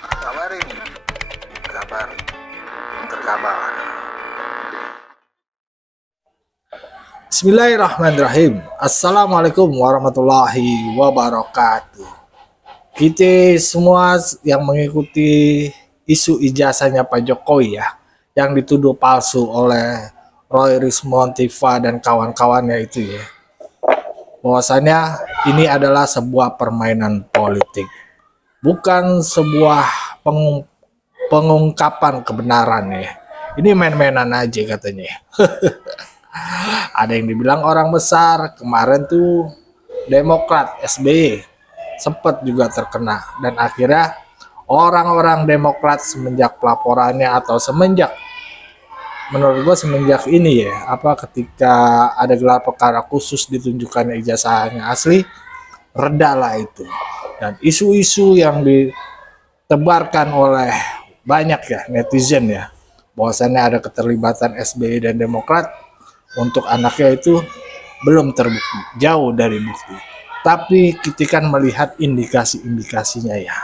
Kabar ini, kabar terkabar. Bismillahirrahmanirrahim. Assalamualaikum warahmatullahi wabarakatuh. Kita semua yang mengikuti isu ijazahnya Pak Jokowi ya, yang dituduh palsu oleh Roy Rismond, Tifa dan kawan-kawannya itu ya. Bahwasanya ini adalah sebuah permainan politik, bukan sebuah pengungkapan kebenaran ya. Ini main-mainan aja katanya. Ada yang dibilang orang besar, kemarin tuh Demokrat SBY sempat juga terkena, dan akhirnya orang-orang Demokrat semenjak pelaporannya atau semenjak ini ya, ketika ada gelar perkara khusus ditunjukkan ijazahnya asli, reda lah itu. Dan isu-isu yang ditebarkan oleh banyak ya netizen ya, bahwasannya ada keterlibatan SBY dan Demokrat untuk anaknya itu belum terbukti, jauh dari bukti. Tapi kita kan melihat indikasi-indikasinya ya.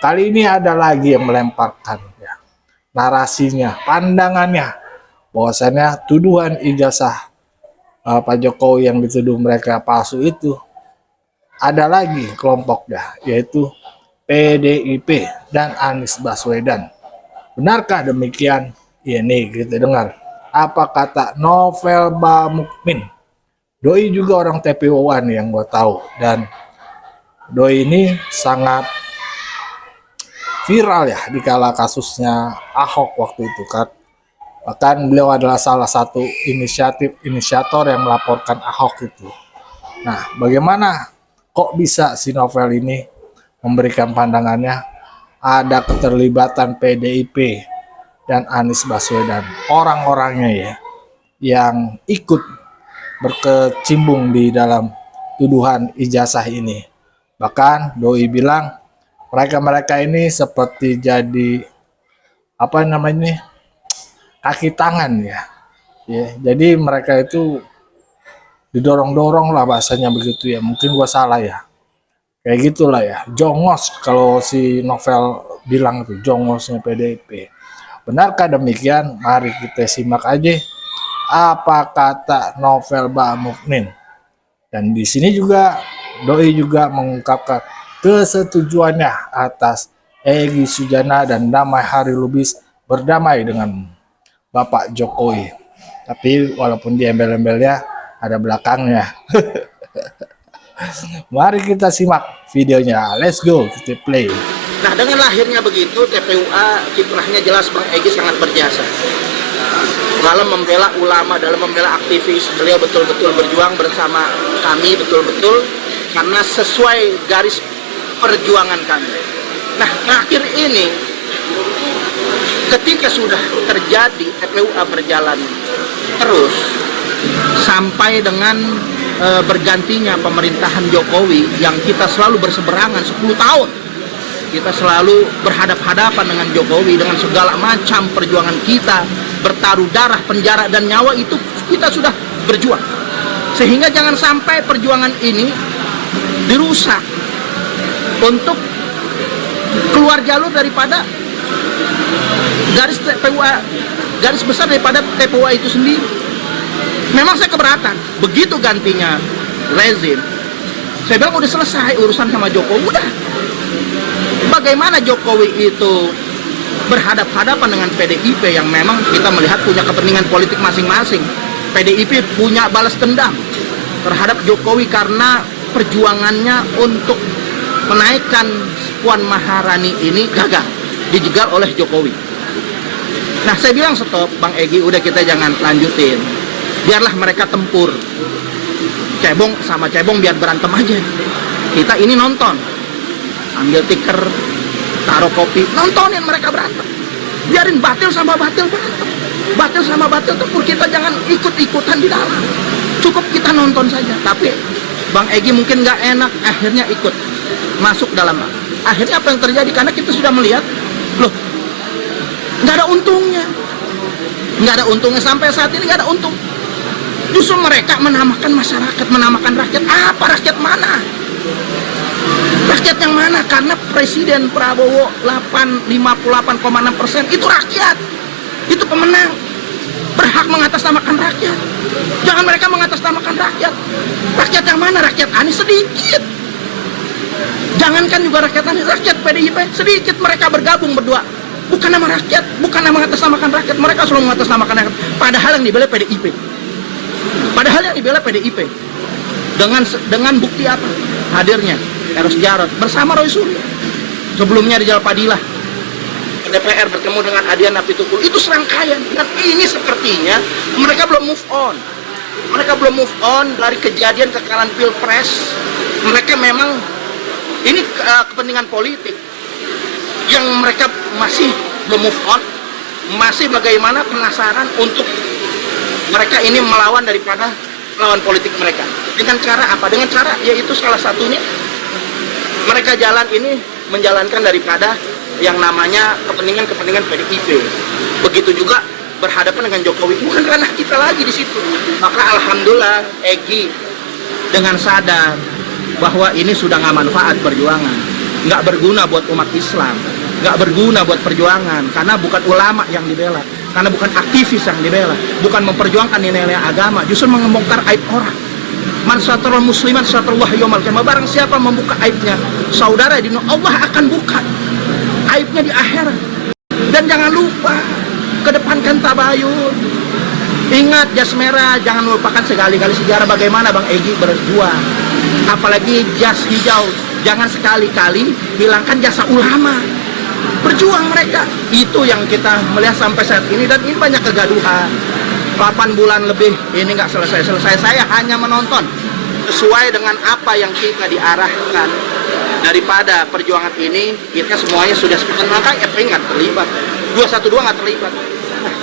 Kali ini ada lagi yang melemparkan ya narasinya, pandangannya, bahwasannya tuduhan ijazah Pak Jokowi yang dituduh mereka palsu itu ada lagi kelompoknya, yaitu PDIP dan Anies Baswedan. Benarkah demikian? Ya nih kita dengar apa kata Novel Bamukmin. Doi juga orang TPO-an yang gue tahu, dan Doi ini sangat viral ya di kala kasusnya Ahok waktu itu kan. Bahkan beliau adalah salah satu inisiator yang melaporkan Ahok itu. Nah, bagaimana kok bisa si Novel ini memberikan pandangannya ada keterlibatan PDIP dan Anies Baswedan, orang-orangnya ya, yang ikut berkecimpung di dalam tuduhan ijazah ini. Bahkan Doi bilang mereka ini seperti jadi kaki tangan ya. Jadi mereka itu didorong-dorong lah, bahasanya begitu ya. Mungkin gua salah ya. Kayak gitulah ya. Jongos kalau si Novel bilang itu, jongosnya PDIP. Benarkah demikian? Mari kita simak aja apa kata Novel Bamukmin. Dan di sini juga Doi juga mengungkapkan kesetujuannya atas Egy Sujana dan Damai Hari Lubis berdamai dengan Bapak Jokowi. Tapi walaupun di embel-embelnya ada belakangnya. Mari kita simak videonya. Let's go, kita play. Nah, dengan lahirnya begitu, TPUA kiprahnya jelas Bang Egy sangat berjasa. Dalam membela ulama, dalam membela aktivis, beliau betul-betul berjuang bersama kami, betul-betul, karena sesuai garis perjuangan kami. Nah, terakhir ini, ketika sudah terjadi TPUA berjalan terus sampai dengan bergantinya pemerintahan Jokowi yang kita selalu berseberangan 10 tahun, kita selalu berhadap-hadapan dengan Jokowi dengan segala macam perjuangan kita, bertaruh darah, penjara dan nyawa, itu kita sudah berjuang, sehingga jangan sampai perjuangan ini dirusak untuk keluar jalur daripada garis TPUA, garis besar daripada TPUA itu sendiri. Memang saya keberatan begitu gantinya rezim. Saya bilang udah selesai urusan sama Jokowi, udah. Bagaimana Jokowi itu berhadap-hadapan dengan PDIP yang memang kita melihat punya kepentingan politik masing-masing. PDIP punya balas dendam terhadap Jokowi karena perjuangannya untuk menaikkan Puan Maharani ini gagal, dijegal oleh Jokowi. Nah, saya bilang stop, Bang Egy, udah kita jangan lanjutin. Biarlah mereka tempur. Cebong sama cebong biar berantem aja. Kita ini nonton. Ambil tiker, taruh kopi, nontonin mereka berantem. Biarin batil sama batil berantem. Batil sama batil tempur, kita jangan ikut-ikutan di dalam. Cukup kita nonton saja. Tapi Bang Egy mungkin nggak enak, akhirnya ikut masuk dalam. Akhirnya apa yang terjadi? Karena kita sudah melihat, loh, nggak ada untungnya. Nggak ada untungnya, sampai saat ini nggak ada untung. Justru mereka menamakan masyarakat, menamakan rakyat. Apa rakyat mana? Rakyat yang mana? Karena Presiden Prabowo 58,6% itu rakyat. Itu pemenang. Berhak mengatasnamakan rakyat. Jangan mereka mengatasnamakan rakyat. Rakyat yang mana? Rakyat Anies sedikit. Jangankan juga rakyat Anies, rakyat PDIP sedikit mereka bergabung berdua. Bukan nama rakyat, bukan nama mengatasnamakan rakyat. Mereka selalu mengatasnamakan rakyat. Padahal yang dibela PDIP. Padahal yang dibela PDIP. Dengan bukti apa? Hadirnya Eros Jarod bersama Roy Suryo. Sebelumnya di Jalan Padilah DPR bertemu dengan Adian Apitupul. Itu serangkaian. Dan ini sepertinya mereka belum move on. Mereka belum move on dari kejadian kekalahan Pilpres. Mereka memang ini kepentingan politik yang mereka masih belum move on. Masih bagaimana penasaran untuk mereka ini melawan daripada lawan politik mereka. Dengan cara apa? Dengan cara yaitu salah satunya mereka jalan ini menjalankan daripada yang namanya kepentingan PDIP. Begitu juga berhadapan dengan Jokowi, bukan ranah kita lagi di situ. Maka alhamdulillah Egy dengan sadar bahwa ini sudah nggak manfaat perjuangan, nggak berguna buat umat Islam, nggak berguna buat perjuangan, karena bukan ulama yang dibela, karena bukan aktivis yang dibela, bukan memperjuangkan nilai-nilai agama, justru membongkar aib orang. Man satarul musliman satarullah yaumal qiyamah. Barang siapa membuka aibnya saudara di dunia, Allah akan buka aibnya di akhirat. Dan jangan lupa kedepankan tabayun. Ingat jas merah, jangan melupakan sekali-kali sejarah bagaimana Bang Egy berjuang. Apalagi jas hijau, jangan sekali-kali hilangkan jasa ulama. Berjuang mereka. Itu yang kita melihat sampai saat ini, dan ini banyak kegaduhan. 8 bulan lebih ini nggak selesai-selesai. Saya hanya menonton sesuai dengan apa yang kita diarahkan. Daripada perjuangan ini kita semuanya sudah sepakat, maka FPI nggak terlibat, 212 nggak terlibat.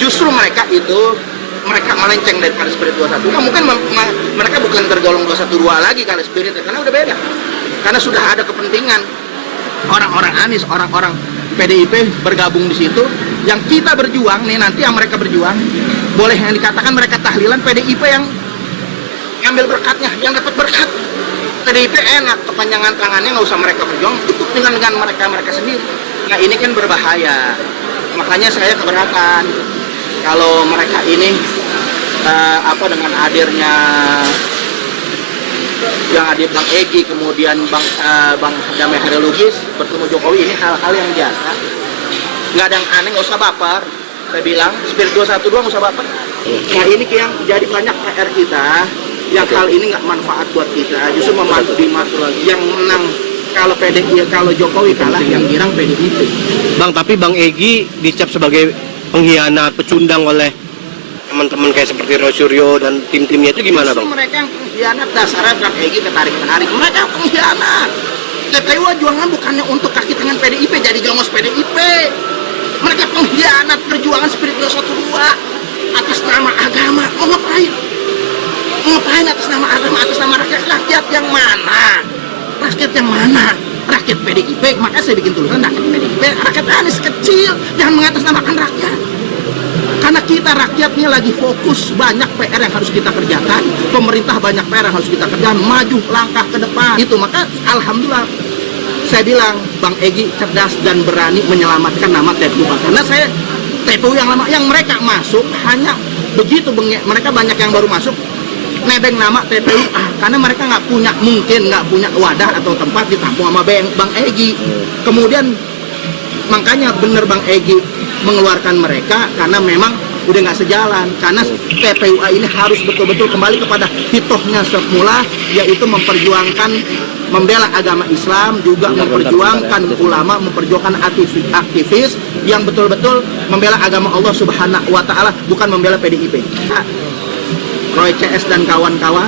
Justru mereka itu melenceng daripada spirit 212. Mungkin mereka bukan tergolong 212 lagi kalau spirit, karena udah beda. Karena sudah ada kepentingan orang-orang Anies, orang-orang PDIP bergabung di situ. Yang kita berjuang nih, nanti yang mereka berjuang, boleh yang dikatakan mereka tahlilan, PDIP yang ngambil berkatnya, yang dapat berkat. PDIP enak, kepanjangan tangannya, nggak usah mereka berjuang, cukup dengan mereka sendiri. Nah ini kan berbahaya. Makanya saya keberatan kalau mereka ini dengan hadirnya yang hadir Bang Egy, kemudian Bang Damai Harilugis bertemu Jokowi, ini hal-hal yang biasa. Nggak ada yang aneh, nggak usah baper. Saya bilang, spirit 212 nggak usah baper. Nah ini yang jadi banyak PR kita, yang hal ini nggak manfaat buat kita, justru membantu dimatu lagi. Yang menang kalau Jokowi kalah, yang girang PDIP. Bang, tapi Bang Egy dicap sebagai pengkhianat, pecundang oleh teman-teman kayak seperti Roy Suryo dan tim-timnya, itu gimana Bang? Mereka yang pengkhianat, dasarnya Bang Egy ketarik-tarik. Mereka yang pengkhianat. TPU perjuangan bukannya untuk kaki tangan PDIP, jadi gamos PDIP. Mereka pengkhianat perjuangan spirit 212 atas nama agama. Mau ngapain? Mau ngapain atas nama agama, atas nama rakyat? Rakyat yang mana? Rakyat yang mana? Rakyat PDIP. Makanya saya bikin tulisan rakyat PDIP. Rakyat Anies kecil, jangan mengatasnamakan rakyat. Karena kita rakyatnya lagi fokus, banyak PR yang harus kita kerjakan, pemerintah banyak PR yang harus kita kerjakan, maju langkah ke depan. Itu maka alhamdulillah saya bilang Bang Egy cerdas dan berani menyelamatkan nama TPU. Karena saya TPU yang lama, yang mereka masuk hanya begitu, mereka banyak yang baru masuk nebeng nama TPU karena mereka mungkin nggak punya wadah atau tempat ditampung sama Bang Egy. Kemudian makanya bener Bang Egy mengeluarkan mereka karena memang udah nggak sejalan, karena TPUA ini harus betul-betul kembali kepada hitohnya semula, yaitu memperjuangkan, membela agama Islam, juga memperjuangkan ulama, memperjuangkan aktivis yang betul-betul membela agama Allah Subhanahu wa Ta'ala, bukan membela PDIP. Roy CS dan kawan-kawan,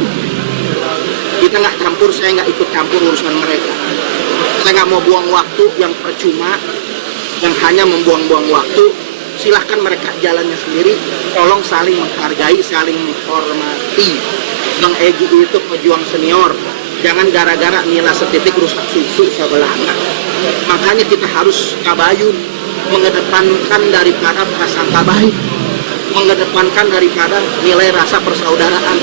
kita nggak campur, saya nggak ikut campur urusan mereka. Saya nggak mau buang waktu yang percuma, yang hanya membuang-buang waktu. Silahkan mereka jalannya sendiri, tolong saling menghargai, saling menghormati. Bang Egy itu pejuang senior, jangan gara-gara nilai setitik rusak susu sebelah anak. Makanya kita harus tabayun, mengedepankan daripada prasangka baik, mengedepankan daripada nilai rasa persaudaraan.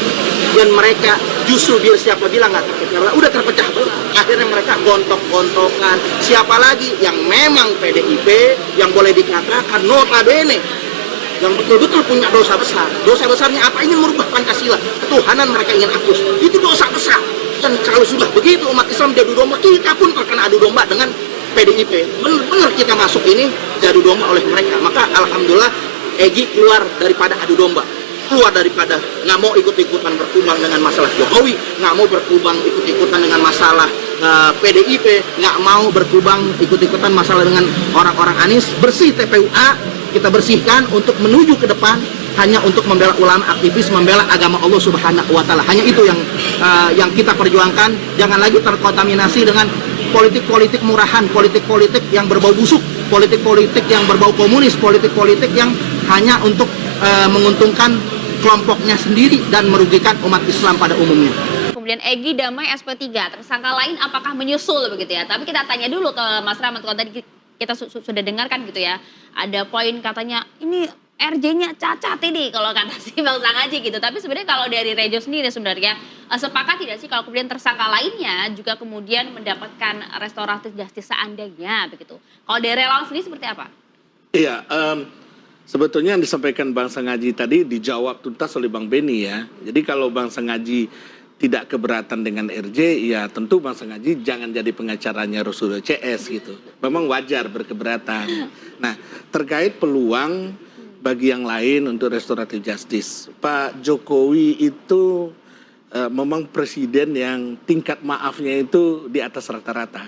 dan mereka justru biar siapa bilang nggak terpecah belah, udah terpecah belah. Akhirnya mereka gontok-gontokan. Siapa lagi yang memang PDIP yang boleh dikatakan notabene yang betul-betul punya dosa besar. Dosa besarnya apa? Ingin merubah Pancasila. Ketuhanan mereka ingin hapus. Itu dosa besar. Dan kalau sudah begitu umat Islam diadu domba, kita pun terkena adu domba dengan PDIP. Benar-benar kita masuk ini diadu domba oleh mereka. Maka alhamdulillah Egy keluar daripada adu domba. Keluar daripada nggak mau ikut-ikutan berkubang dengan masalah Jokowi, nggak mau berkubang ikut-ikutan dengan masalah PDIP, nggak mau berkubang ikut-ikutan masalah dengan orang-orang Anies. Bersih TPUA, kita bersihkan untuk menuju ke depan hanya untuk membela ulama aktivis, membela agama Allah Subhanahu wa Ta'ala. Hanya itu yang kita perjuangkan. Jangan lagi terkontaminasi dengan politik-politik murahan, politik-politik yang berbau busuk, politik-politik yang berbau komunis, politik-politik yang hanya untuk menguntungkan kelompoknya sendiri dan merugikan umat Islam pada umumnya. Kemudian Egy Damai SP3, tersangka lain apakah menyusul begitu ya? Tapi kita tanya dulu ke Mas Rahmat, kalau tadi kita sudah dengarkan gitu ya. Ada poin katanya ini RJ-nya cacat ini kalau kata si Bang Sangaji gitu. Tapi sebenarnya kalau dari Rejo sendiri sebenarnya sepakat tidak sih kalau kemudian tersangka lainnya juga kemudian mendapatkan restoratif justice seandainya begitu. Kalau dari relawan sendiri seperti apa? Iya, sebetulnya yang disampaikan Bang Sangaji tadi dijawab tuntas oleh Bang Beni ya. Jadi kalau Bang Sangaji tidak keberatan dengan RJ, ya tentu Bang Sangaji jangan jadi pengacaranya Rosulio CS gitu. Memang wajar berkeberatan. Nah, terkait peluang bagi yang lain untuk restoratif justice, Pak Jokowi itu memang presiden yang tingkat maafnya itu di atas rata-rata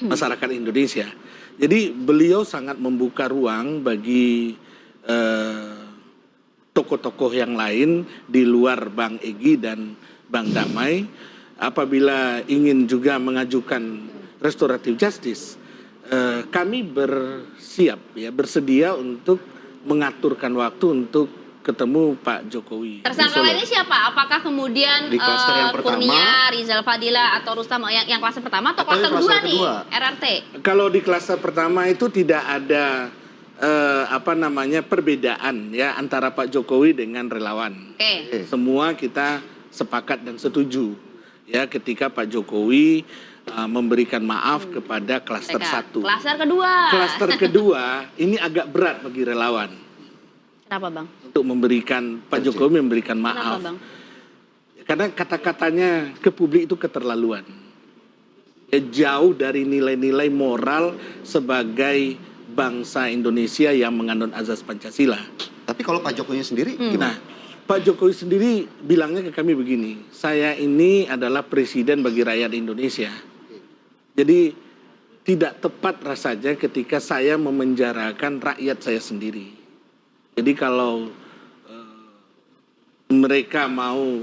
masyarakat Indonesia. Jadi beliau sangat membuka ruang bagi tokoh-tokoh yang lain di luar Bang Egy dan Bang Damai apabila ingin juga mengajukan restoratif justice. Kami bersedia untuk mengaturkan waktu untuk ketemu Pak Jokowi. Tersangka lainnya siapa? Apakah kemudian Di klaster yang pertama, Kurnia, Rizal Fadila atau Rustam yang klaster pertama atau klaster kedua nih? RRT. Kalau di klaster pertama itu tidak ada perbedaan ya antara Pak Jokowi dengan relawan. Oke. Semua kita sepakat dan setuju ya ketika Pak Jokowi memberikan maaf kepada klaster satu. Klaster kedua. Klaster kedua ini agak berat bagi relawan. Kenapa Bang? Untuk memberikan Pak Jokowi memberikan maaf. Kenapa Bang? Karena kata-katanya ke publik itu keterlaluan. Ya, jauh dari nilai-nilai moral sebagai bangsa Indonesia yang menganut azas Pancasila. Tapi kalau Pak Jokowi sendiri Nah, gimana? Pak Jokowi sendiri bilangnya ke kami begini, saya ini adalah presiden bagi rakyat Indonesia. Jadi tidak tepat rasanya ketika saya memenjarakan rakyat saya sendiri. Jadi kalau mereka mau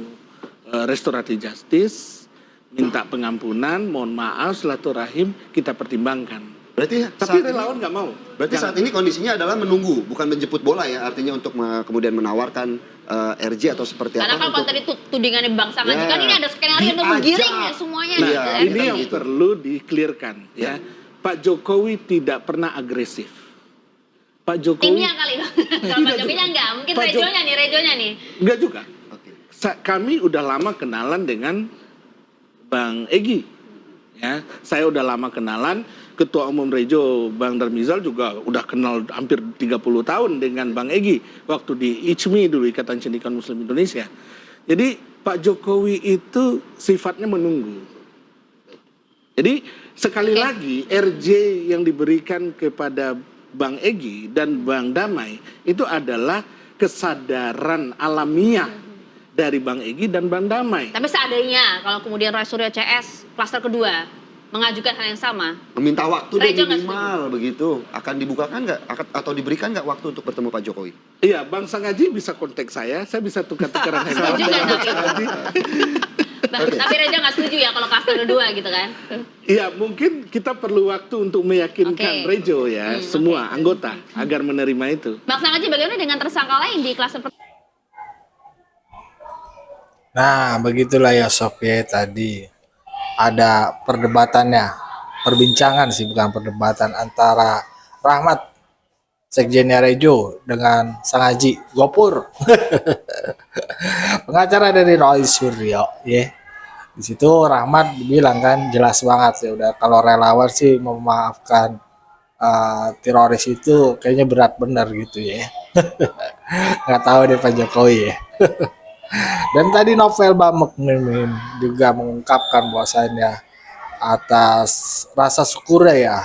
restoratif justice, minta pengampunan, mohon maaf, silaturahim, kita pertimbangkan. Berarti Tapi relawan nggak mau. Berarti saat ini kondisinya adalah menunggu, bukan menjemput bola ya, artinya untuk kemudian menawarkan RJ atau seperti Karena apa kalau untuk tadi tudingannya Bang Sangaji Ya. kan ini ada skenario untuk menggiring ya semuanya Nah, gitu ya. ini yang perlu di-clearkan ya. Pak Jokowi tidak pernah agresif. Pak Jokowi Timnya kali Bang. Kalau Pak Jokowinya enggak, mungkin Pak Rejonya nih. enggak juga. Oke. Kami udah lama kenalan dengan Bang Egy. Ya, saya udah lama kenalan. Ketua Umum Rejo Bang Darmizal juga udah kenal hampir 30 tahun dengan Bang Egy waktu di ICMI dulu, Ikatan Cendekiawan Muslim Indonesia. Jadi Pak Jokowi itu sifatnya menunggu. Jadi sekali lagi RJ yang diberikan kepada Bang Egy dan Bang Damai itu adalah kesadaran alamiah dari Bang Egy dan Bang Damai. Tapi seandainya kalau kemudian Roy Suryo CS klaster kedua mengajukan hal yang sama, meminta waktu deh Rejo nggak minimal begitu, akan dibukakan nggak atau diberikan nggak waktu untuk bertemu Pak Jokowi? Iya, Bang Sangaji bisa kontak saya bisa tukar-tukaran handphone. Setuju nggak dengan Bang tapi? Sangaji. Tapi Rejo nggak setuju ya kalau klaster kedua gitu kan? Iya, mungkin kita perlu waktu untuk meyakinkan Oke. Rejo ya, semua anggota agar menerima itu. Bang Sangaji bagaimana dengan tersangka lain di klaster pertama? Nah, begitulah ya Sob ya, tadi ada perdebatannya, perbincangan sih bukan perdebatan antara Rahmat Sekjennya Rejo dengan Sang Haji Gopur. Pengacara dari Roy Suryo, ya. Di situ Rahmat bilang kan jelas banget ya udah kalau relawan sih memaafkan teroris itu kayaknya berat bener gitu ya. Nggak tahu deh Pak Jokowi ya. Dan tadi Novel Bamukmin juga mengungkapkan bahwasannya atas rasa syukur ya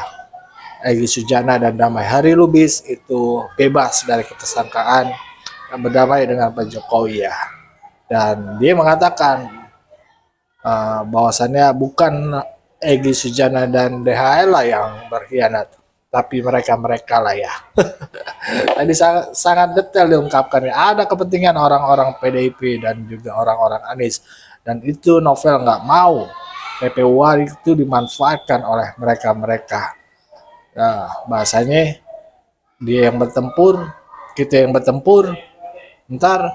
Egy Sujana dan Damai Hari Lubis itu bebas dari ketersangkaan dan berdamai dengan Pak Jokowi ya. Dan dia mengatakan bahwasannya bukan Egy Sujana dan DHL lah yang berkhianat, tapi mereka-mereka lah ya. Tadi sangat detail diungkapkan ya. Ada kepentingan orang-orang PDIP dan juga orang-orang Anies. Dan itu Novel nggak mau PPU itu dimanfaatkan oleh mereka-mereka. Nah, bahasanya dia yang bertempur, kita yang bertempur, ntar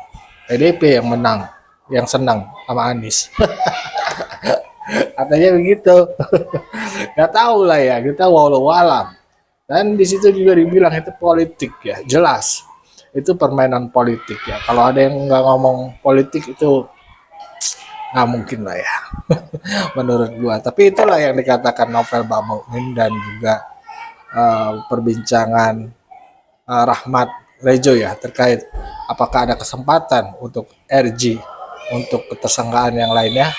PDIP yang menang, yang senang sama Anies. Katanya begitu. Nggak tahu lah ya, kita walau alam. Dan di situ juga dibilang itu politik ya, jelas itu permainan politik ya. Kalau ada yang nggak ngomong politik itu nggak mungkin lah ya, menurut gua. Tapi itulah yang dikatakan Novel Bamukmin dan juga perbincangan Rahmat Rejo ya terkait apakah ada kesempatan untuk RG untuk ketersangkaan yang lainnya.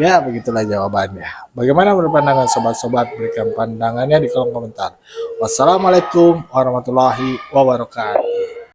Ya, begitulah jawabannya. Bagaimana menurut pandangan sobat-sobat? Berikan pandangannya di kolom komentar. Wassalamualaikum warahmatullahi wabarakatuh.